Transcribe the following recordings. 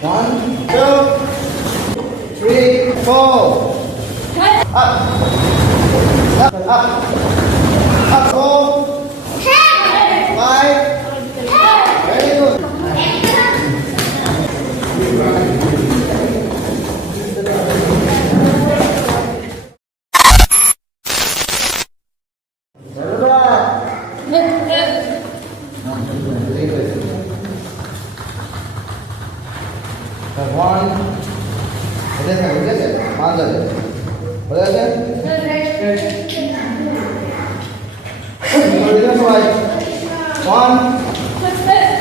1, 2, 3, 4. Up. Up. Up. 4, 5. Very good.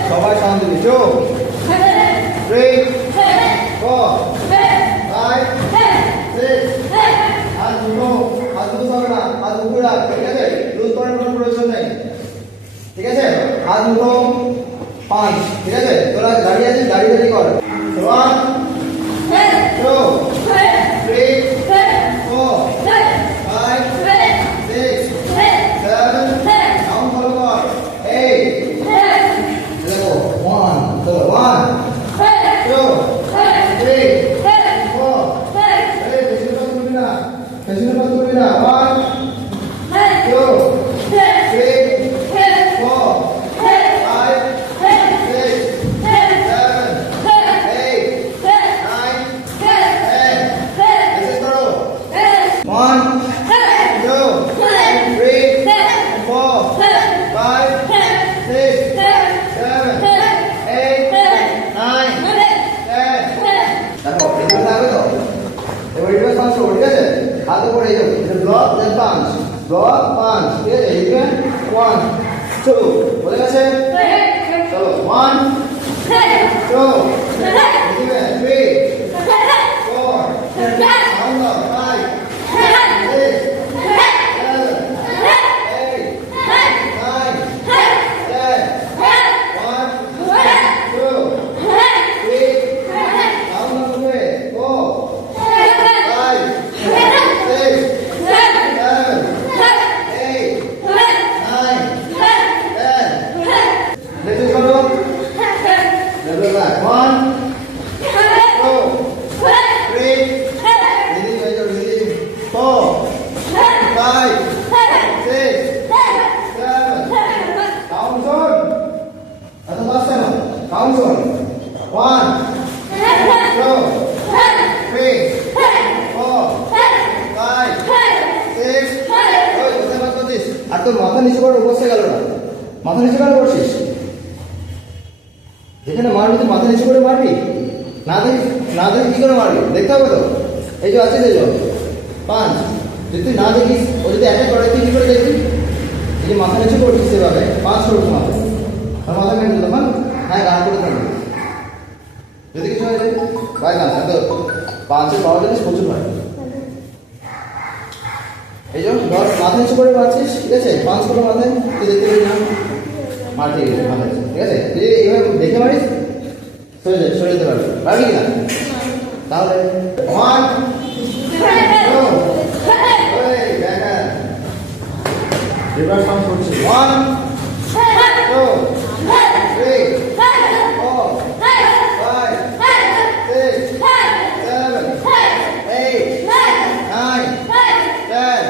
সবাই শান্তি 2, 3, 4, 5, 6. হাত দুটো হবে না, হাত উপরে রাখ, ঠিক আছে? লুজ করার কোনো প্রয়োজন নেই, ঠিক আছে? হাত দুটো 5, ঠিক আছে? তোরা দাঁড়িয়ে আছিস, দাঁড়িয়ে কর। 1, 2, 3, 4, 5, 6, 7. কাউন্ট ফলো কর। 8. দেখো 1, চলো 1, 2, 3, 4. এই পেছনে পাস করবি না, পেছনে পাস করবি না। 1, 2, 3, 4, 5, 6, 7, 8, 9, 10. This করো। 1, 2, 3, 4, 5, 6, 7, 8, 9, 10. দেখো এগুলো থাকবে তো, এবার এটা পাঁচ করবো, ঠিক আছে? হাত উপরে এই ব্লক দেন পাঁচ, ব্লক পাঁচ, ঠিক আছে? এইখানে 1, 2 বলে গেছে। চলো 1, 2, 3, 4, 5, 6, 7, 8, 9, 10. 1, 2, 3, 4, 5, 6, 7, 8, 9, 10. Let's just go. Level back. 1, 2, 3, 4, 5, 6, 7. Count zone. That's the last time. Count zone. 1, 2, 3, 4, 5, 6. ওই কোথায় বাদ করছিস? আর তোর মাথা নিচু করে বসে গেল না, মাথা নিচু করে বসছিস। যেখানে মারবি তুই মাথা নিচু করে মারবি, না দেখি কি করে মারবি, দেখতে হবে তো। এই যে আছে, এই যে 5, যদি তুই না দেখিস, ও যদি অ্যাটাক করে তুই কি করে দেখবি? এই যে মাথা নিচু করছিস সেভাবে 5 করবো মাথা, আর মাথা কেন তখন হ্যাঁ গান করে থাকবি। যদি কিছু হয়ে যায় বাই গান, তো 5-এর পাওয়ার জিনিস প্রচুর হয়। এই জন্য মাথা নিচু করে পাচ্ছিস, ঠিক আছে? 5 করে মাথায় তুই দেখতে পাবি না, মার ঠিক আছে মাথায়, ঠিক আছে? তুই এইভাবে দেখে মারিস, সরে যেতে পারবি কি না? তাহলে 1, 2, রিভার্স কাউন্ট করছি। 1, 2, 3, 4, 5, 6, 7, 8, 9, 10.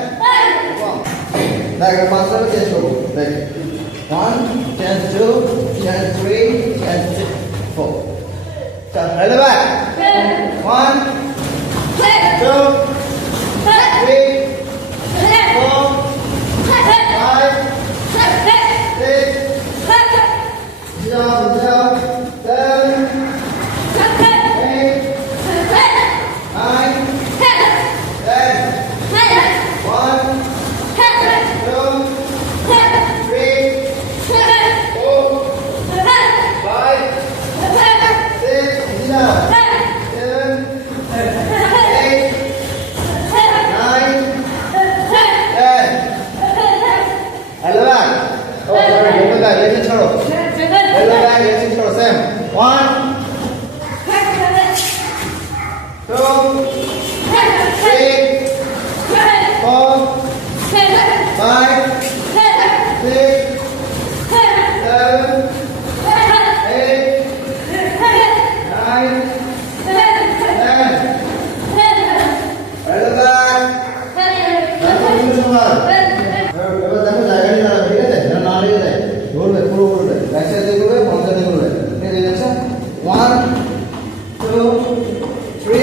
দেখ 5টা চেঞ্জ করবো, দেখ 1, 10, 2, 10, 3, 10, 4. চল হেলে ব্যাক। 1, 2, 3, 4, 5, 6, 7, 8, 9, 10. 1, 2, 3, 4, 5, 6, 7, টু থ্রি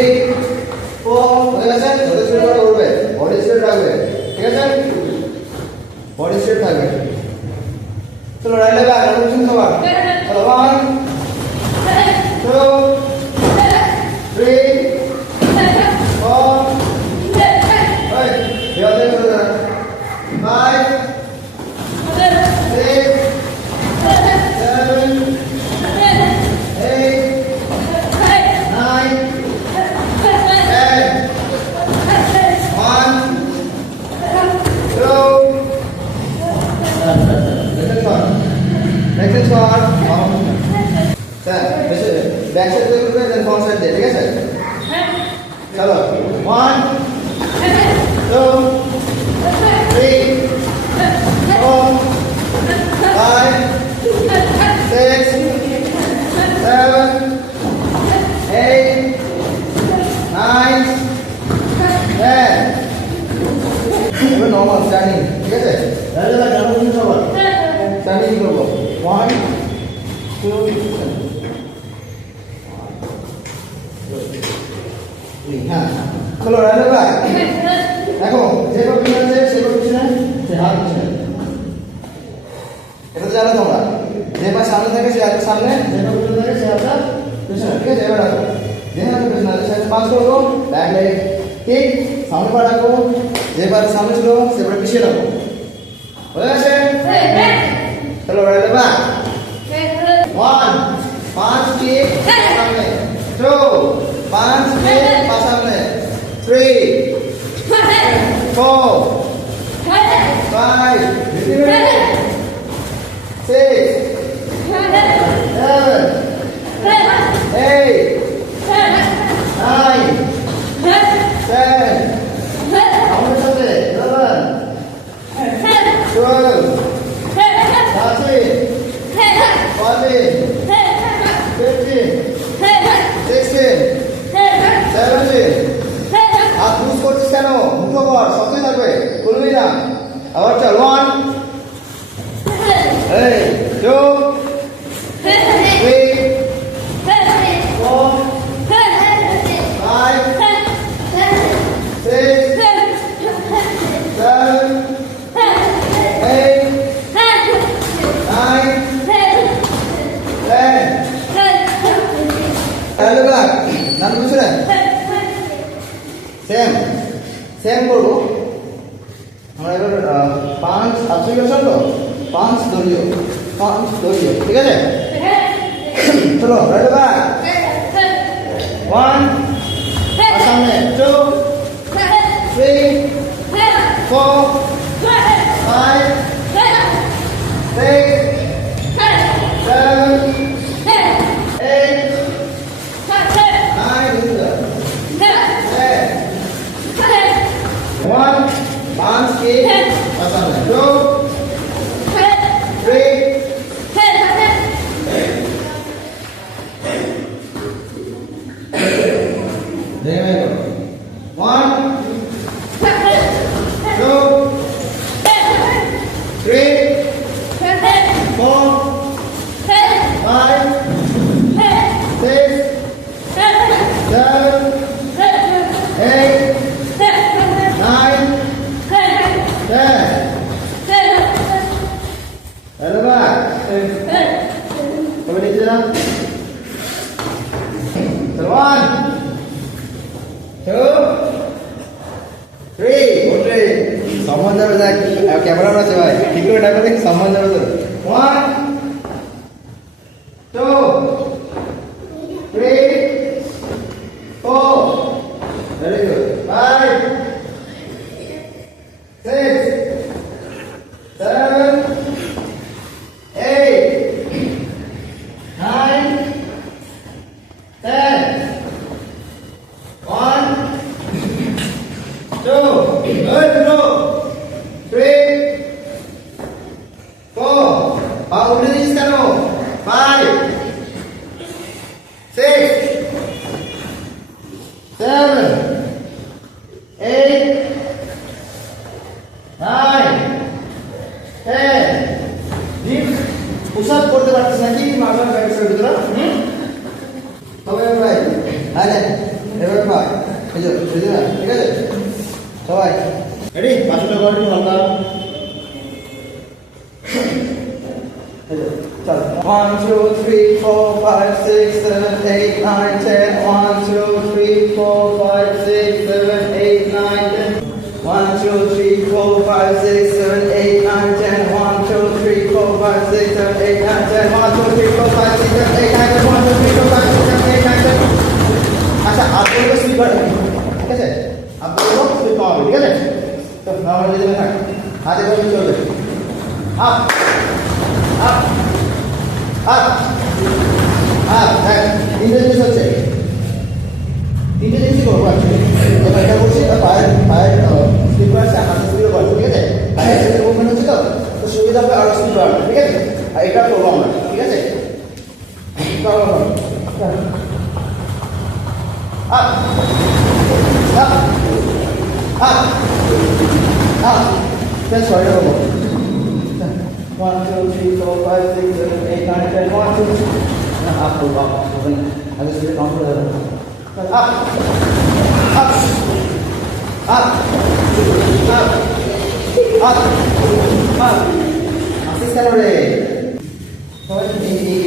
ফোর হয়ে গেছে বডি স্ট্রেট করে উঠবে বডি স্ট্রেট রাখবে ঠিক আছে বডি স্ট্রেট থাকবে চলো রাইট লেগ ব্যাক রোটেশন সবার চলো 1 2 3 4 এই দেওয়ালে করে দাও 5 6 7 8 9 10 1 2 next one sir back side से करते हैं then front side दे ठीक है सर चलो 1 2 3 4 5 6 7 8 9 10 এবার নরমাল স্ট্যান্ডিং ঠিক আছে তাহলে না ডাবল নিতে হবে স্ট্যান্ডিং করব 1 2 হ্যাঁ চলো রাইট ব্যাক দেখো যে কোন আছে সে কোন পিছনে সে হাত পিছনে এটা তো জানো তোমরা যে পা সামনে থাকে সে হাত সামনে যে পা পিছনে থাকে সে হাত পিছনে ঠিক আছে এবার রাখো যে হাত পিছনে আছে সে পাঁচ করো ব্যাক লেগ ঠিক সামনে পা রাখো যে পা সামনে ছিল সে পা পিছনে রাখো হয়ে গেছে চলো রাইট ব্যাক 1 5 কিক সামনে 2 5 किक पा सामने 3 4 5 6 7 8 9 10 আমাদের সাথে 11 12 হাত পুশ করছিস কেন মুখো কর সত্যি থাকবে খুলবি না আবার চল 1 এই 2 3 4 5 6 7 8 9 10 তাহলে ব্যাক নাম বুঝলেন সেম করবো আমরা এবার 5 অ্যাপ্লিকেশন তো 5 দলীয় ঠিক আছে চলো রাইট ব্যাক 1 সামনে 2 3 4 5 6 7 8 1 5 kick pasang 2 3 Then 1 2 3 4 5 6 7 8 9 10 Hello back Coba di sana 1 2 3 ওঠে সম্মান যাবে দেখ ক্যামেরা আছে ভাই ঠিক করে ডাকো দেখ সম্মান যাবে তো 1 2 3 4 very good 5 6 7 8 9 10 1 2 good go 3 4 paa ulte diis karo 5 6 7 8 9 10 deep push up করতে পারছিস নাকি মাগলা ব্যাক সাইড ভিতরে সবাই ভাই আরে এবার ভাই এই যে ঠিক আছে সবাই রেডি পাঁচটা করে একটু হালকা চল 1 2 3 4 5 6 7 8 9 10 1 2 3 4 5 6 7 8 9 10 1 2 3 4 5 6 7 8 9 10 1 2 3 4 5 6 7 8 9 10 1 2 3 4 5 6 7 8 9 10 1 2 3 4 5 6 7 8 9 10 আচ্ছা আপগুলো স্লিপ করে ঠিক আছে আপগুলো স্লিপ হবে ঠিক আছে তো নরমাল রিদমে থাক হাতে করে চলবে আপ আপ আপ আপ তিনটে জিনিস হচ্ছে তিনটে জিনিস করবো অ্যাকচুয়ালি এটা করছি পায়ের স্লিপ করাচ্ছে হাতে স্লিপ করছে ঠিক আছে পায়ের সাথে মুভমেন্ট হচ্ছে তো সুবিধা হবে আরো স্লিপ করানো ঠিক আছে আর এটা করবো আমরা ঠিক আছে up, up, up, up. That's right over. 1, 2, 3, 4, 5, 6, 7, 8, 9, 10. 1, 2, 3. Up, up. I just did it on the level. Up, up, up, up, up, up. Así está lo de. Y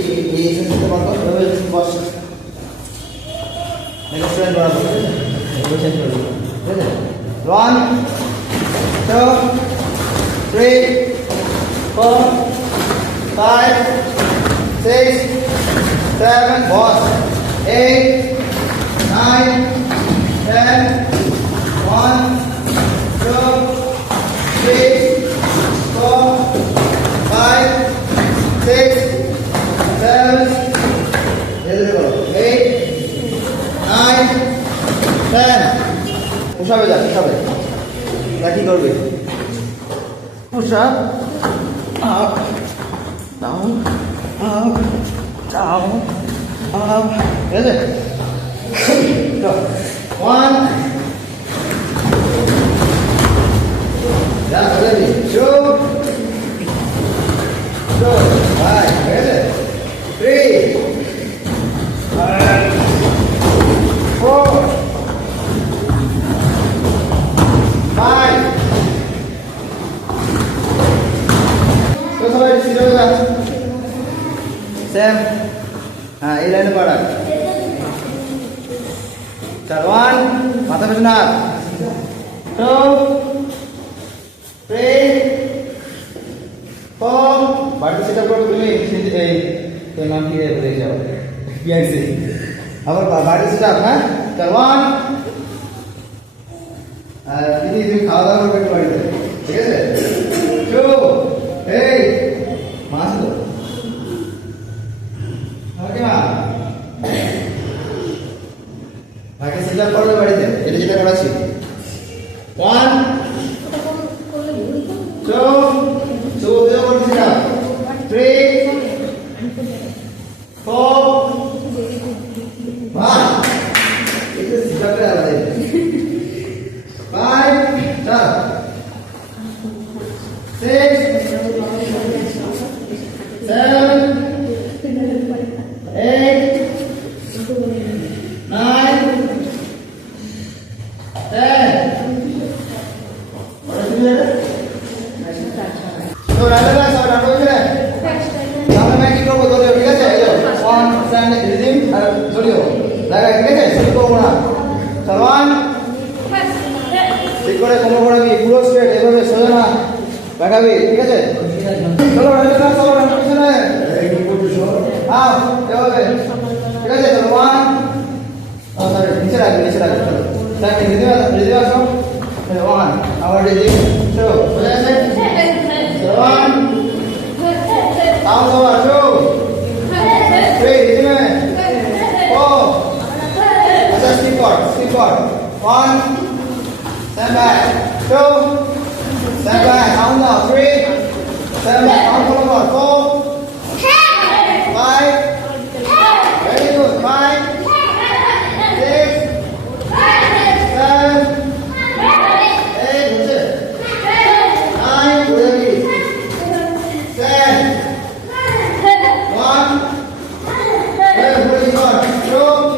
se siente más todo el boss. Next friend barabar है change कर दो ठीक है 1 2 3 4 5 6 7 boss 8 9 10 1 2 3 4 5 6 7 8 9 10 push up যা push up এটা কি করবে push up up down up down up ঠিক আছে তো 1 যা ready 2 right ঠিক আছে 3 4 5 তো সবাই সিধা হয়ে যান সেম হ্যাঁ এই লাইনে পড়া চল 1 মাথা পেছনে হাত 2 3 4 বাড়ি সেটা করো তুমি এই তো নাম কি বলে যাও পিআইসি আবার বাড়ি সেটা হ্যাঁ চল 1 আর তুমি খাওয়া দাওয়া করবে বাড়িতে ঠিক আছে 2 এই মাছ তো ওকে মা বাকি সেটা করবে বাড়িতে এটা যেটা করাচ্ছি 1 2 দেও করছি না 3 4 1 এটা সেটা করে আলাদা 5 stop 6 7 8 9 10 তো রাজা সব রাখো এখানে আমরা मैं কি করব ধরে ঠিক আছে এই যে 1 স্ট্যান্ড রিদিম আর জড়িও লাগা ঠিক আছে শুরু করব না চল 1 ঠিক করে কোমর ঘোরাবি পুরো স্ট্রেট এভাবে সোজা না লাগাবি ঠিক আছে চলো রাজা চলো পিছনে আও এভাবে ঠিক আছে চলো 1 সরি নিচে রাখবি চলো তাই রিদিম আসো 1 আবার রিদিম চলো সোজা আছে 1 Down over 2 3 রিদিমে 4 আচ্ছা স্লিপ কর 1 stand back 2 stand back down now 3 stand back down over 4 5 very good 5 6 7 8 9 good 10 1 2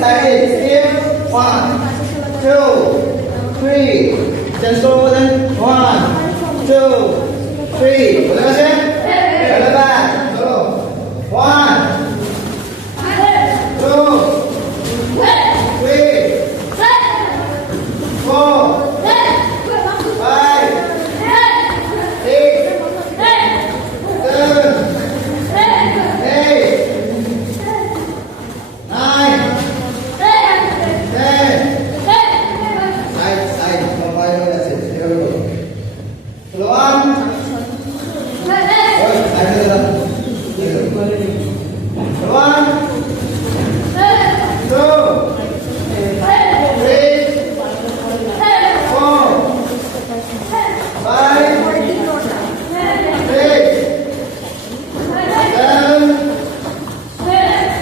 side it. Skip. 1, 2, 3. Chân slow lên. 1, 2, 3. Boleh masih? Boleh tak? Solo. 1, 2, 3, 4, 5, 6, 7, 8, 9, 10. Side. One by one, that's it. Here we go. Slow on. Oh, side to the left. Slow on. 2, 3, 4, 5, 6, 7,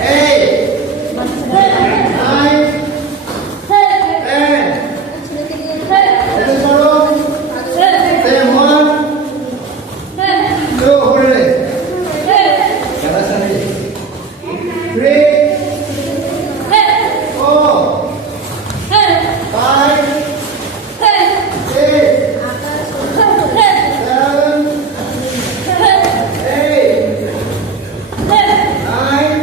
8, 9, 10. Let's follow. Same 1, 2, hold it. Jangan sampai. 3, 4, 5, 6, 7, 8, 9.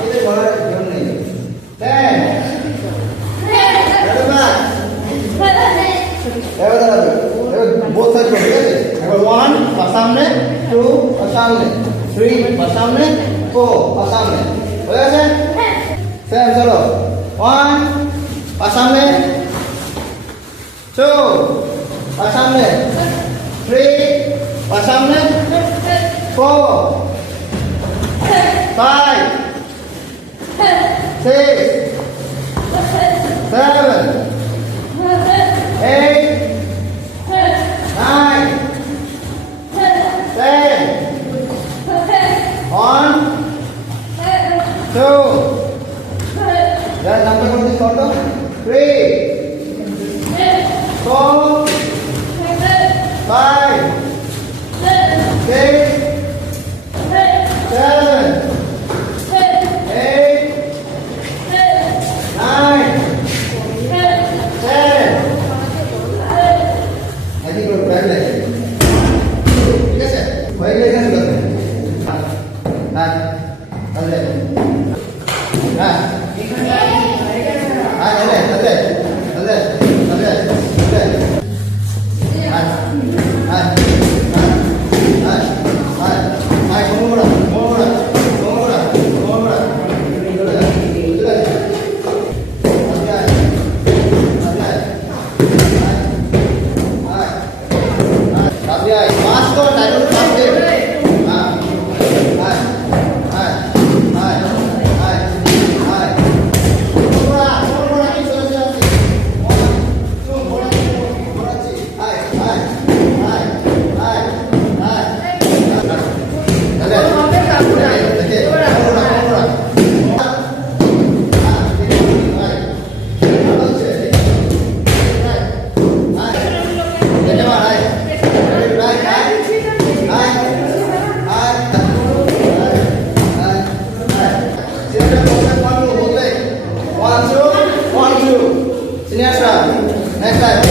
Kita boleh jom ni. 10. Berapa? Both sides ठीक है number 1 और सामने 2 और सामने 3 और सामने 4 और सामने हो गया सर सेम चलो 1 और सामने 2 और सामने 3 और सामने 4 5 6 7 8 9 10 1 2 dan sampai ke sini contoh 3 4 5 6 7 8 9 10 Nanti kalau berani lagi. ঠিক আছে? হয়ে গেলে এখানে করতে হবে। হ্যাঁ। তাহলে। হ্যাঁ। হ্যাঁ, তাহলে। Next time.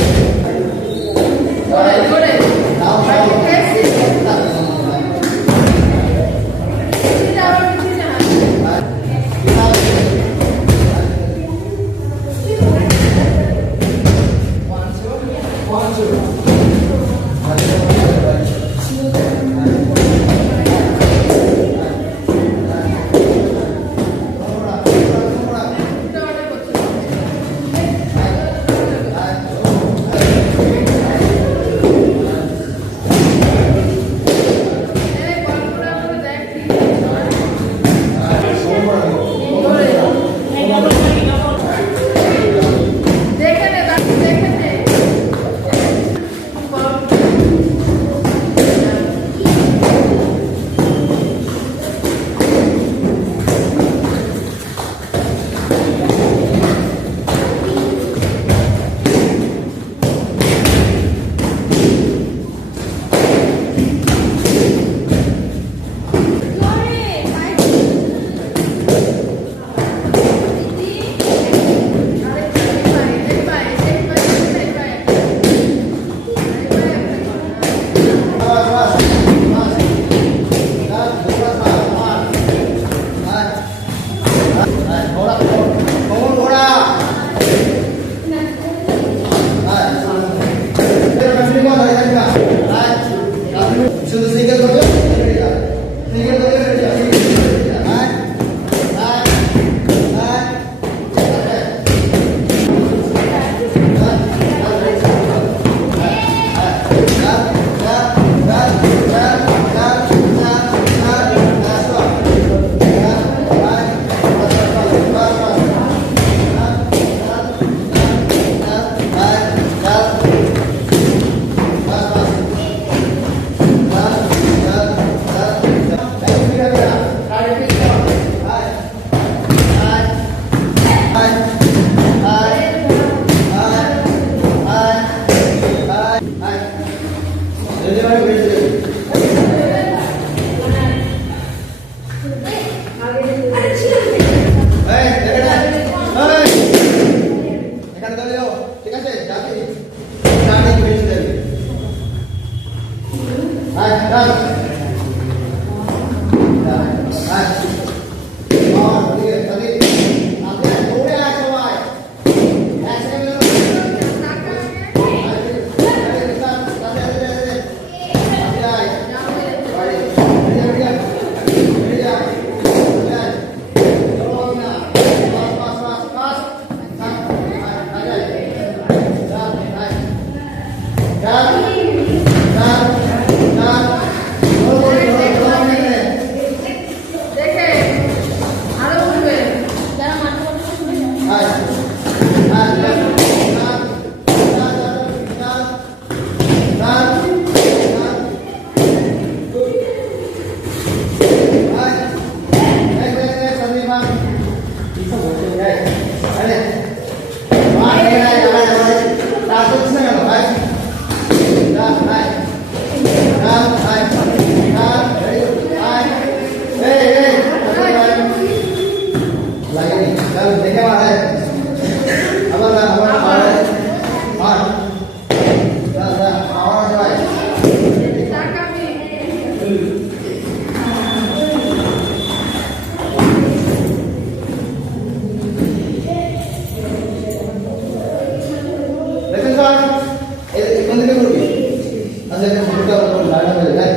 কাজ করছিস না কেন ভাই যা ভাই যা ভাই যা ভাই এই লাগেনি চল দেখে মারে আবার না আবার মার মার যা যা আবার ভাই দেখেন স্যার এই কোন দিকে করবি আচ্ছা এটা ফটোটা লাগানো হয়ে যায়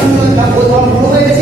না, না, না, ও তোমার বড় হয়ে গেছে।